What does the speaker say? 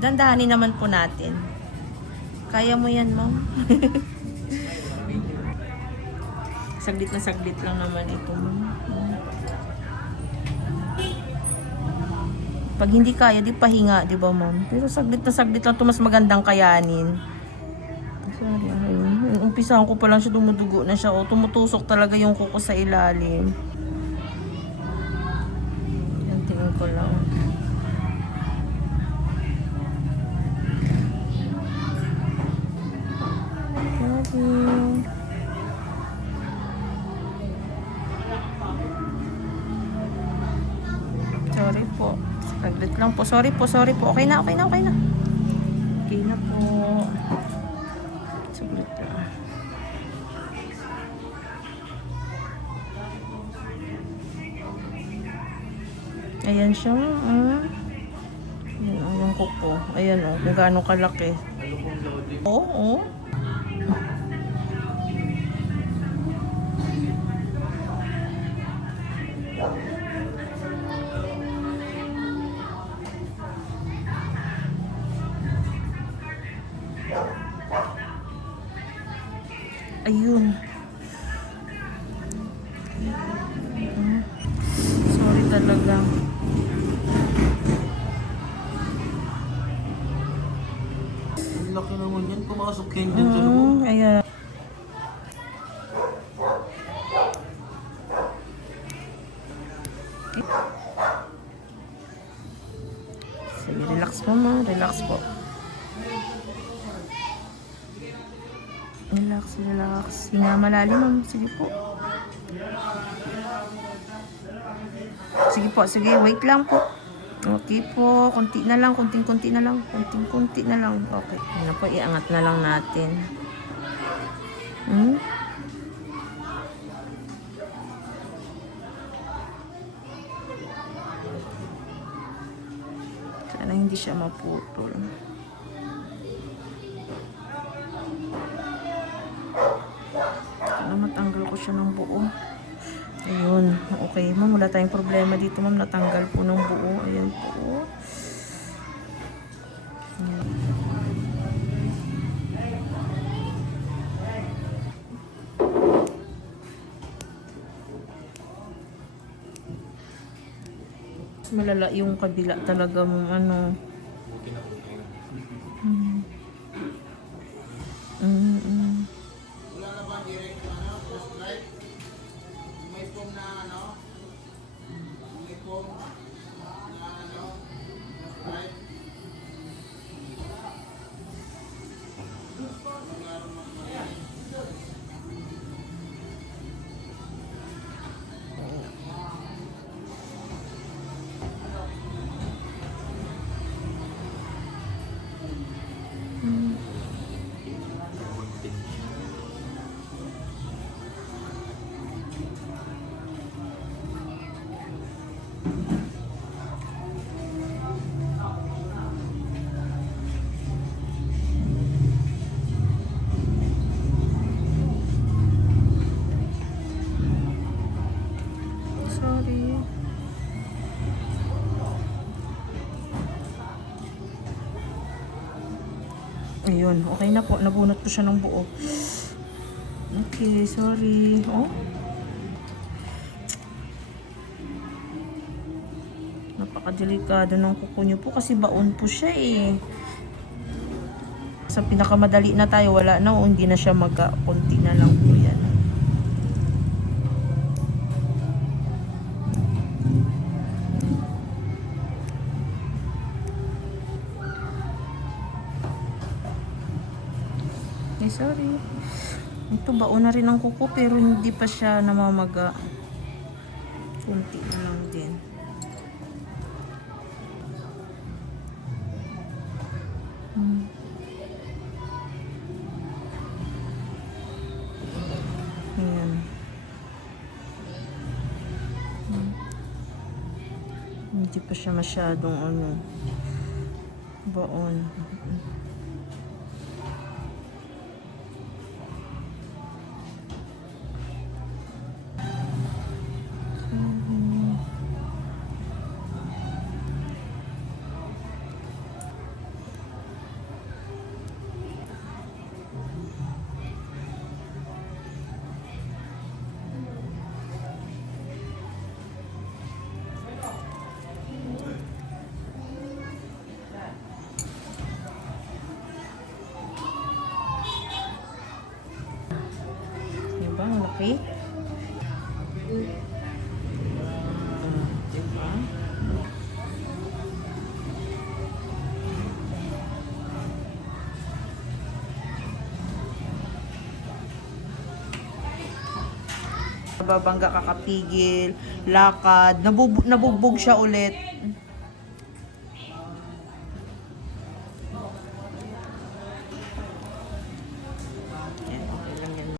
Dandahanin naman po natin. Kaya mo yan, ma'am. Saglit na saglit lang naman ito, ma'am. Pag hindi kaya, di pahinga, di ba, ma'am? Pero saglit na saglit lang ito, mas magandang kayanin. Sorry, ayun. Umpisahan ko pa lang siya, dumudugo na siya. O, tumutusok talaga yung kuko sa ilalim. Yan, tingin ko lang. Sorry po. Saglit lang po. Sorry po, sorry po. Okay na, okay na, okay na. Okay na po. Saglit lang. Ayan siya. Ayan, yung kuko. Ayan o, kung gaano kalaki. Oo. Ayun. Sorry talaga. Ang laki naman yan. Pumasok yan dyan sa loob. Ayan. Sige, relax po, ma. Relax po. Relax, relax. Hinga malalim, ma'am. Sige po. Sige po, sige. Wait lang po. Okay po. Kunti na lang. Kunting-kunti na lang. Kunting-kunti na lang. Okay. Ano po, iangat na lang natin. Sana hindi siya maputol. Sana matanggal ko siya ng buo. Ayun. Okay, ma'am. Wala tayong problema dito, ma'am. Natanggal po ng buo. Ayan po. Ayan. Malala yung kabila talaga, ma'am. Ano. Sorry. Ayun, okay na po. Nabunot ko siya ng buo. Okay, sorry. Oh. Napakadelikado ng kuko niyo po kasi baon po siya eh. Sa pinakamadali na tayo, wala na o hindi na siya konti na lang po yan. Sorry. Ito baon na rin ang kuko pero hindi pa siya namamaga. Kunti na lang din. Ayan. Hindi pa siya masyadong baon. Babangga kakapigil, lakad, nabugbog siya ulit.